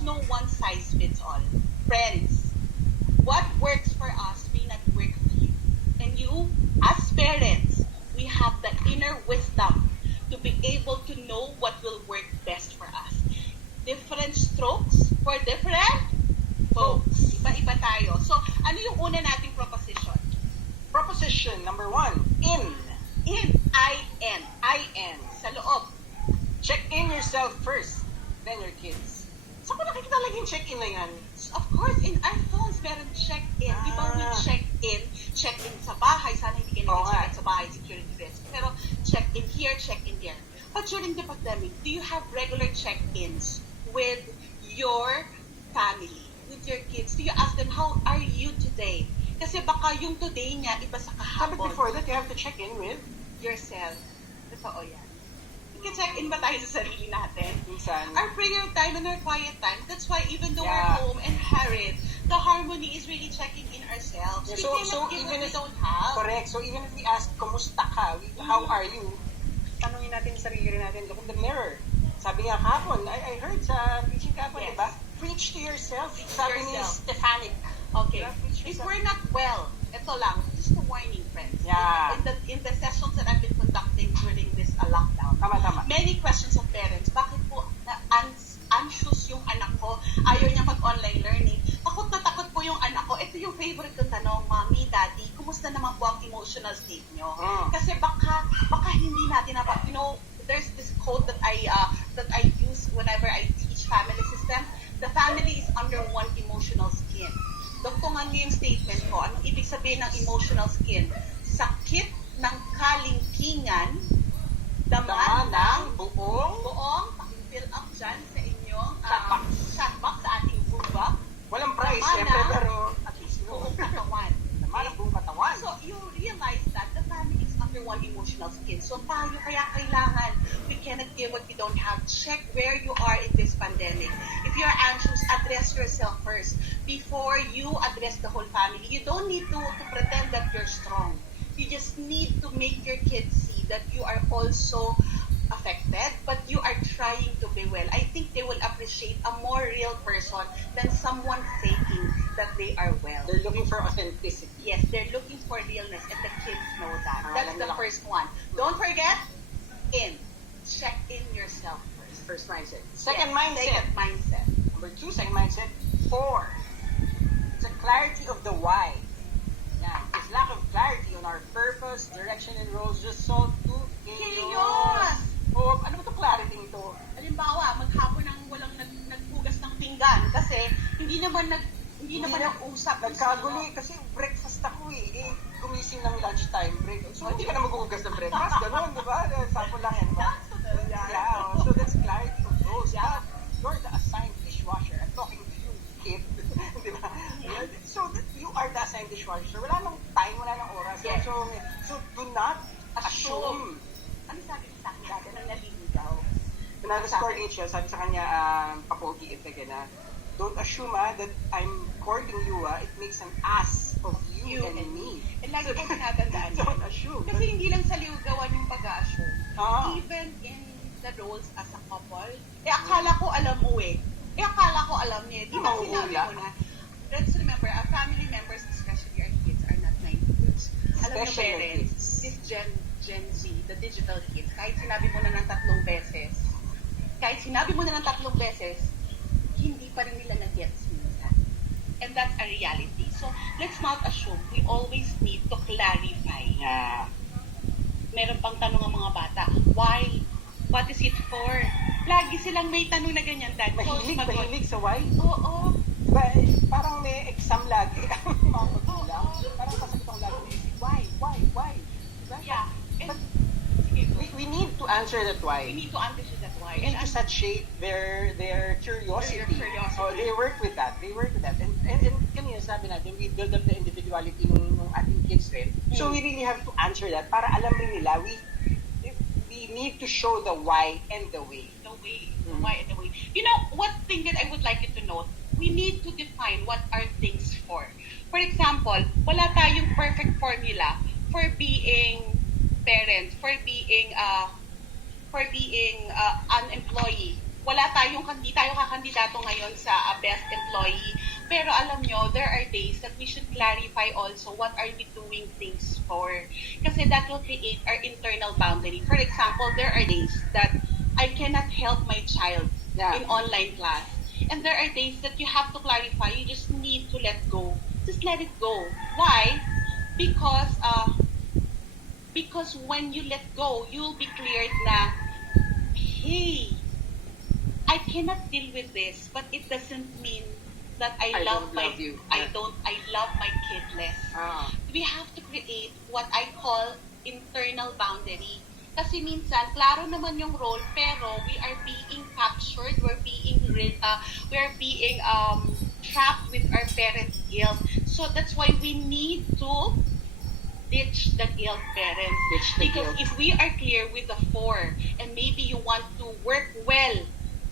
there's no one size fits all. Friends, what works for us may not work for you. And you, as parents, we have the inner wisdom to be able to know what will work best for us. Different strokes for different folks. Iba-iba tayo. So, ano yung una nating proposition? Proposition number 1, in. In. I-N. I-N. Sa loob. Check in yourself first, then your kids. Saan ko nakikita laging check-in na yan? Of course, in our phones, meron check-in. Di ba we check-in sa bahay. Sana hindi kayo nag-check-in sa bahay, security risk. Pero check-in here, check-in there. But during the pandemic, do you have regular check-ins with your family, with your kids? Do you ask them, how are you today? Kasi baka yung today niya, iba sa kahapon. But before that, you have to check in with yourself. Totoo yan. Check-in ba tayo sa sarili natin? minsan. Our prayer time and our quiet time. That's why even though Yeah. we're home and harried, the harmony is really checking in ourselves. Yeah, We cannot give what we don't have. Correct. So even if we ask, kumusta ka? How are you? Tanungin natin sa sarili natin, look in the mirror. Sabi nga kahapon, I heard sa preaching kahapon, Yes. diba? Preach to yourself. Preach to Sabi ni yourself. Stephanic. Okay. Yeah, preach If yourself. we're not well, ito lang, just a warning, friends. Yeah. In the sessions that I've been conducting during this lockdown, Tama. many questions of parents. Bakit po anxious yung anak ko? Ayaw niya mag-online learning. Takot na takot po yung anak ko. Ito yung favorite kong tanong, Mommy, Daddy, kumusta naman po ang emotional state nyo? Kasi baka hindi natin there's this quote that I use whenever I teach family system. The family is under one emotional skin. Dugtungan niyo yung statement ko. Anong ibig sabihin ng emotional skin? Sakit ng kalingkingan, dama ng buong pakifill up dyan sa inyong chat box sa ating buga. Walang price, Dama syempre, ng pero at least buong katawan. Dama ng buong katawan. So, you realize that the family is under one emotional skin. So, tayo kaya kailangan, we cannot give what we don't have. Check where you are in this pandemic. If you are anxious, address yourself first before you address the whole family. You don't need to pretend that you're strong. You just need to make your kids see that you are also affected, but you are trying to be well. I think they will appreciate a more real person than someone faking that they are well. They're looking for authenticity. Yes, they're looking for realness, and the kids know that. That's the first one. Don't forget, check in yourself first. First mindset. Second Second mindset. mindset. Number 2, second mindset. 4, it's a clarity of the why. Yeah, because lack of clarity on our purpose, direction, and roles just result to chaos. Oh, ano ba itong clarity nito? Halimbawa, maghapon nang walang naghugas ng pinggan kasi hindi naman nag-usap. Nagkagulo kasi breakfast ako gumising ng lunchtime break. So, hindi ka na maghugas ng breakfast. Ganun, di ba? Sample lang yan, di ba? Yeah, so that's clarity of roles. Yeah, you're the assigned dishwasher. I'm talking to you, kid. Di ba? So, you are the assigned dishwasher. Wala nang time, wala nang oras. Yes. So do not assume. Ano sabi sa akin dati nang naliligaw? When I was courting siya, sabi sa kanya, papogi it again, don't assume that I'm courting you, it makes an ass of you and me. And lagi ko tinatandaan Don't assume. Kasi hindi lang sa ligawan yung pag-a-assume. Ah. Even in the roles as a couple, akala ko alam mo akala ko alam niya. Di ba sinabi mo na? Let's remember, our family members, especially our kids, are not 90 years. Alam niyo, parents, this Gen Z, the digital kids, kahit sinabi mo na ng 3 beses, hindi pa rin nila nag-gets minsan. And that's a reality. So, let's not assume. We always need to clarify. Meron pang tanong ang mga bata, why? What is it for? Lagi silang may tanong na ganyan, Dad. Mahilig sa why? Oo. Diba, parang may exam lagi ang mga magulang. Parang kasagot ang lagi na isip, why? Diba? Yeah. But we need to answer that why. We need to understand that why. We need to satiate their curiosity. So they work with that. And kanina sabi natin, we build up the individuality ng ating kids rin. So we really have to answer that para alam rin nila, we need to show the why and the way. The why and the way. You know, one thing that I would like you to note, we need to define what are things for. For example, wala tayong perfect formula for being parents, for being an employee, hindi tayo kakandidato ngayon sa best employee. Pero alam nyo, there are days that we should clarify also what are we doing things for. Kasi that will create our internal boundary. For example, there are days that I cannot help my child in online class. And there are days that you have to clarify. You just need to let go. Just let it go. Why? Because when you let go, you'll be cleared na, hey, I cannot deal with this, but it doesn't mean that I love my kid less. We have to create what I call internal boundary. Kasi minsan, klaro naman yung role, pero we are being captured, we're being trapped with our parents' guilt. So that's why we need to ditch the guilt, parents. Because if we are clear with the 4, and maybe you want to work well,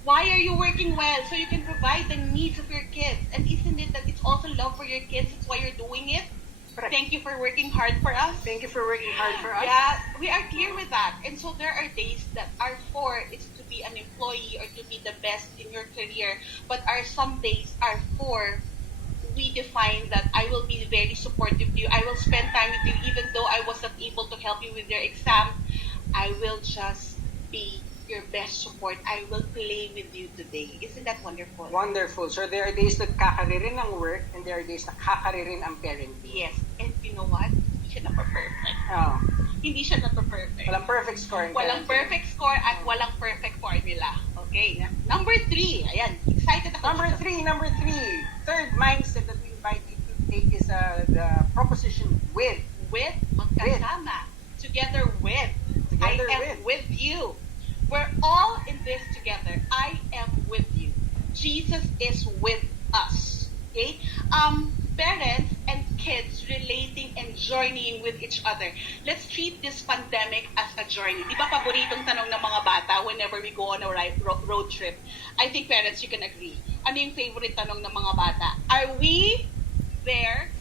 why are you working well? So you can provide the needs of your kids. And isn't it that it's also love for your kids? That's why you're doing it. Correct. Thank you for working hard for us. Thank you for working hard for us. Yeah, we are clear with that. And so there are days that our 4 is to be an employee or to be the best in your career. But some days our 4, we define that I will be very supportive of you. I will spend time with you even though I wasn't able to help you with your exam. I will just be your best support. I will play with you today. Isn't that wonderful? Wonderful. So there are days that kakaririn ang work and there are days na kakaririn ang parenting. Yes. And you know what? Hindi siya na-perfect. Oh. Hindi siya na-perfect. Walang perfect score. Walang perfect score at walang perfect formula. Okay. Number 3. Ayan. Excited ako. Number 3. Third mindset that we invite you to take is the proposition with. With. Magkasama. Together with. I am with you. We're all in this together. I am with you. Jesus is with us. Okay? Parents and kids relating and journeying with each other. Let's treat this pandemic as a journey. Di ba paboritong tanong ng mga bata whenever we go on a road trip? I think parents, you can agree. Ano yung favorite tanong ng mga bata? Are we there?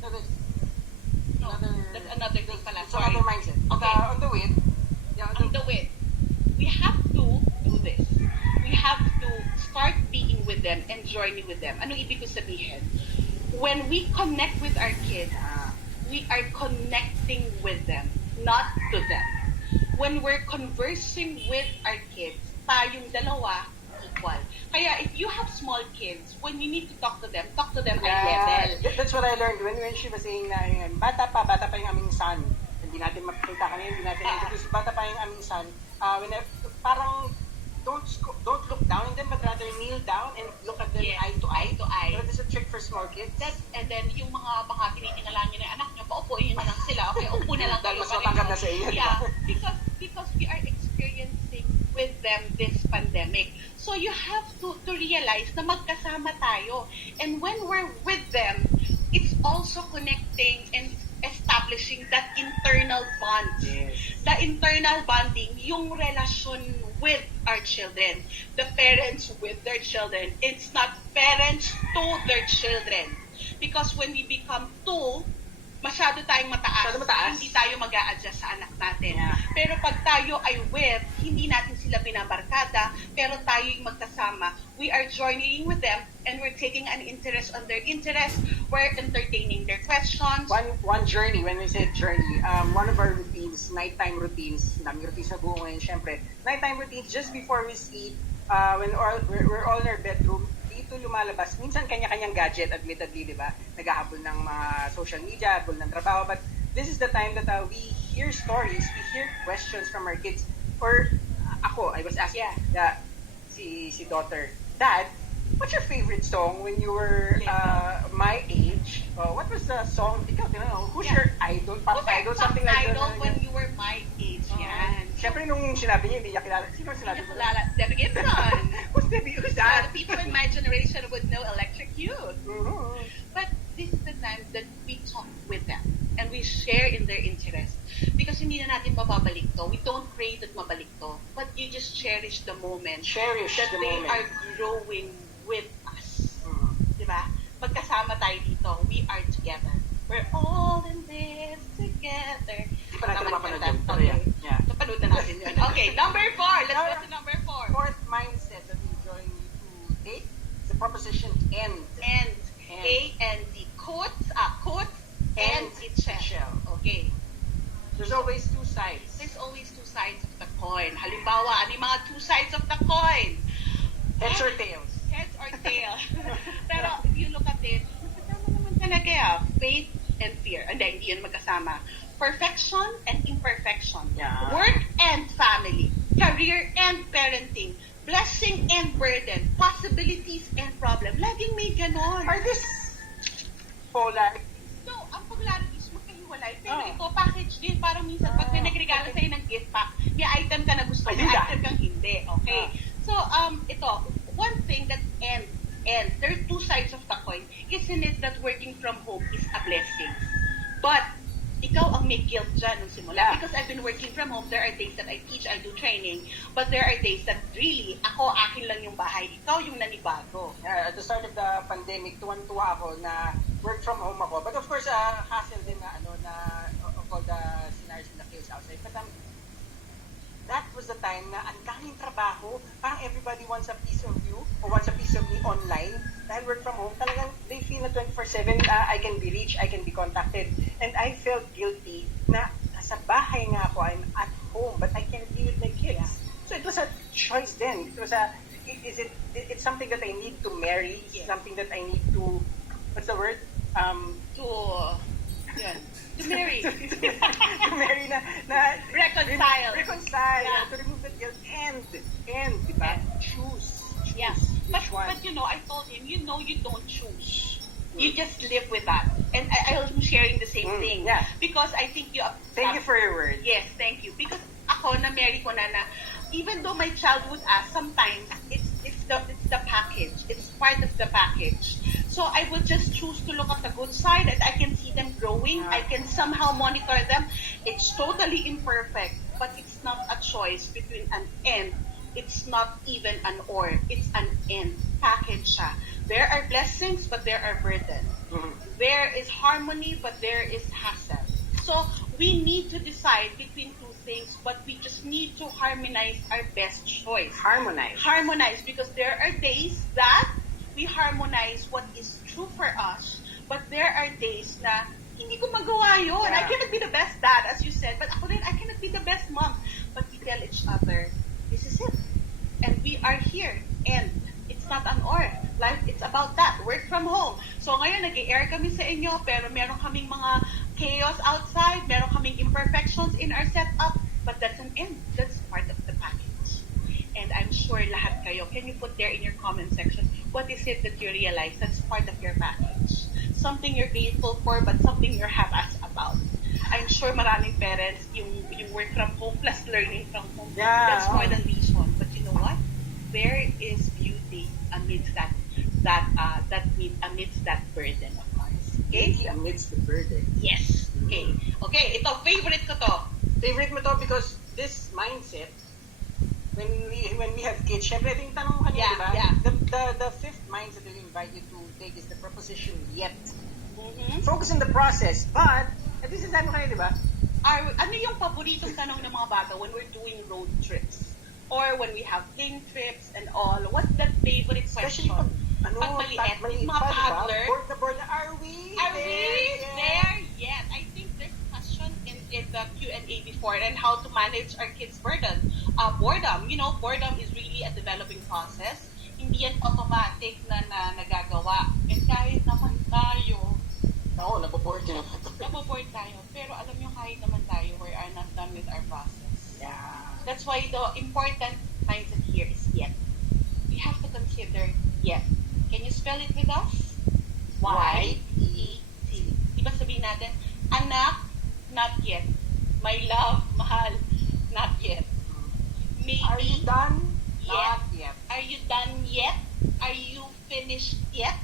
No, that's another thing pala. It's another mindset. Okay. On the way. On the way. We have to do this. We have to start being with them and journey with them. Anong ibig ko sabihin? When we connect with our kids, we are connecting with them, not to them. When we're conversing with our kids, tayong dalawa equal. Kaya if you have small kids, when you need to talk to them at level. That's what I learned when she was saying na bata pa yung aming son. Hindi natin makikita kanina, hindi natin introduce. Bata pa yung aming son. Parang don't look down on them, but rather kneel down and look at them eye to eye. So that's a trick for small kids. And then yung mga tinitingala nyo na anak nyo, paupuin nyo na lang sila. Okay, upo na lang Dahil mas matanggap na sa iyo. Yeah, because we are experiencing with them this pandemic. So you have to realize na magkasama tayo. And when we're with them, it's also connecting and establishing that internal bond. Yes. The internal bonding, yung relasyon with our children. The parents with their children. It's not parents to their children. Because when we become two, masyado tayong mataas. Hindi tayo mag-a-adjust sa anak natin. Yeah. Pero pag tayo ay with, hindi natin sila binabarkada, pero tayo yung magkasama. We are journeying with them and we're taking an interest on their interest. We're entertaining their questions. One journey, when we say journey, one of our routines, nighttime routines, naming routines na buo ngayon, syempre, nighttime routines just before we sleep, when we're all in our bedroom, dito lumalabas, minsan kanya-kanyang gadget, admittedly, di ba? Naghahabol ng mga social media, habol ng trabaho, but this is the time that we hear stories, we hear questions from our kids. Or ako, I was asking si daughter, Dad, what's your favorite song when you were my age? What was the song? Ikaw, tinanong, who's your idol? Pop idol? Something like that. Idol when you were my age, yan. Siyempre, nung sinabi niya, hindi niya kilala. Sino sinabi mo? Debbie Gibson. Who's Debbie? Who's So that? the people in my generation would know Electric Youth. Mm-hmm. But this is the time that we talk with them and we share in their interest. Because hindi na natin mababalik to. We don't pray that mabalik to. But you just cherish the moment. Cherish that the they moment. are growing with us. Mm-hmm. Diba? Magkasama tayo dito. We are together. We're all in this together. Di pa natin mapanood yun. Okay. Yeah. So Napanood na natin yun. Okay, number 4. Let's go to number 4. Fourth mindset that we join you to take is the proposition end. And A-N-D. Quotes, and its shell. Okay. There's always two sides. There's always two sides of the coin. Halimbawa, ano yung mga two sides of the coin? Heads or tails? Heads or tails. Pero if you look at it, magkasama naman talaga. Faith and fear. Hindi yun magkasama. Perfection and imperfection. Yeah. Work and family. Career and parenting. Blessing and burden. Possibilities and problem. Laging may ganon. Are this polar? No, ang polarities magkahiwalay. Pero ito, package din. Parang minsan, pag may nagregalo sa'yo ng gift pack, may item ka na gusto, may item kang hindi. Okay? So, ito, one thing that and there are two sides of the coin. Isn't it that working from home is a blessing? But, ikaw ang may guilt dyan nung simula. Because I've been working from home, there are days that I teach, I do training, but there are days that really, akin lang yung bahay, ikaw yung nanibago. At the start of the pandemic, tuwan-tuwa ako na work from home ako. But of course, hassle din na, of all the scenarios in the chaos outside. But that was the time na ang daming trabaho. Parang everybody wants a piece of you or wants a piece of me online. Dahil work from home, talagang they feel na 24/7, I can be reached, I can be contacted. And I felt guilty na nasa bahay nga ako, I'm at home, but I can't be with my kids. So it was a choice then. It was it's something that I need to marry, something that I need to, what's the word? To marry. To marry na reconcile, to remove the guilt and diba? Choose. Yeah. But I told him, you don't choose. You just live with that. And I'm sharing the same thing. Yeah. Because I think Thank you for your word. Yes, thank you. Because ako, na-marry ko na even though my child would ask, sometimes it's the package. It's part of the package. So I would just choose to look at the good side and I can see them growing. I can somehow monitor them. It's totally imperfect, but it's not a choice between an and. It's not even an or. It's an and. Package siya. There are blessings, but there are burdens. Mm-hmm. There is harmony, but there is hassle. So we need to decide between two things, but we just need to harmonize our best choice. Harmonize, because there are days that we harmonize what is true for us, but there are days na hindi ko magawa yun. I cannot be the best dad, as you said, but ako rin, I cannot be the best mom. But we tell each other, this is it. And we are here. And it's not an or. Life, it's about that. Work from home. So ngayon, nag-air kami sa inyo, pero meron kaming mga chaos outside, meron kaming imperfections in our setup, but that's an end. That's part of the package. And I'm sure lahat kayo, can you put there in your comment section, what is it that you realize that's part of your package? Something you're grateful for, but something you're half-assed about. I'm sure maraming parents, yung work from home plus learning from home, that's more than this one. But you know what? There is beauty amidst that burden of ours. Okay? Amidst the burden. Yes. Okay. Okay, ito, favorite ko to. Favorite mo to because this mindset, when we have kids, syempre, ito yung tanong mo kanina, diba? Yeah. The fifth mindset that we invite you to take is the proposition yet. Mm-hmm. Focus on the process, but, at least sabi mo kanina, diba? Ano yung paboritong tanong ng mga bata when we're doing road trips? Or when we have plane trips and all? What's that favorite question? Especially pag maliit, mga toddler. Board na, are we there yet? I think there's a question in the Q&A before and how to manage our kids' boredom. Boredom is really a developing process. Hindi yan automatic na nagagawa. And kahit naman tayo, naboboard tayo. Pero alam nyo, kahit naman tayo, we are not done with our process. Yeah. That's why the important mindset here is yet. We have to consider yet. Can you spell it with us? Y-E-T. Diba sabihin natin, anak, not yet. My love, mahal, not yet. Maybe, are you done? Yet. Not yet. Are you done yet? Are you finished yet?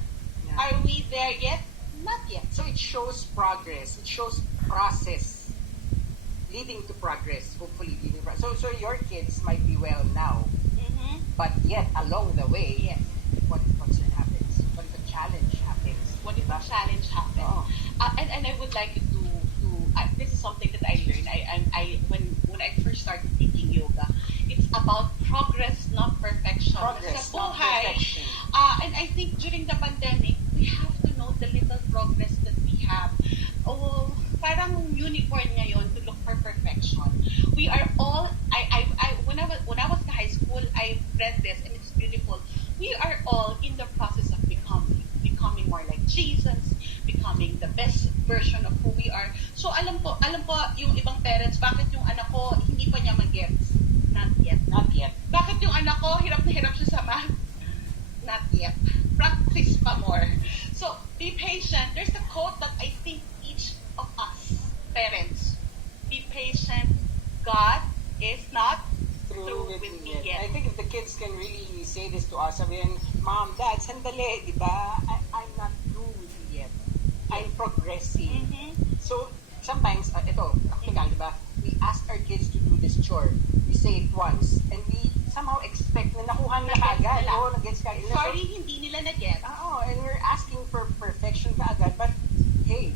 Yeah. Are we there yet? Not yet. So it shows progress. It shows process leading to progress. Hopefully leading to progress. So your kids might be well now, but yet along the way, yes. What happens? What if a challenge happens? What if a challenge happens? Oh. And I would like you to this is something that I learned. When I first started taking yoga, it's about progress, not perfection. Progress, Sa not buhay. perfection. And I think during the pandemic, we have to know the little progress that we have. Oh, parang unicorn ngayon to look for perfection. We are all, when I was in high school, I read this and it's beautiful. We are all in the process of becoming more like Jesus, becoming the best version of who we are. So alam po yung ibang parents, bakit yung anak ko hindi pa niya mag-gets? Not yet. Not yet. Bakit yung anak ko hirap na hirap siya sa math? Not yet. Practice pa more. So be patient. There's a quote that I think each of us parents, be patient. God is not through with me yet. I think if the kids can really say this to us, sabihin, Mom, Dad, sandali, di ba? I'm not through with you yet. I'm progressing. Mm-hmm. So, sometimes, ito, practical, di ba? We ask our kids to do this chore. We say it once, and we somehow expect na nakuha nila Nag-gets agad. nila. Oo, nag-gets ka agad. Sorry, hindi nila na-get. Oo, and we're asking for perfection.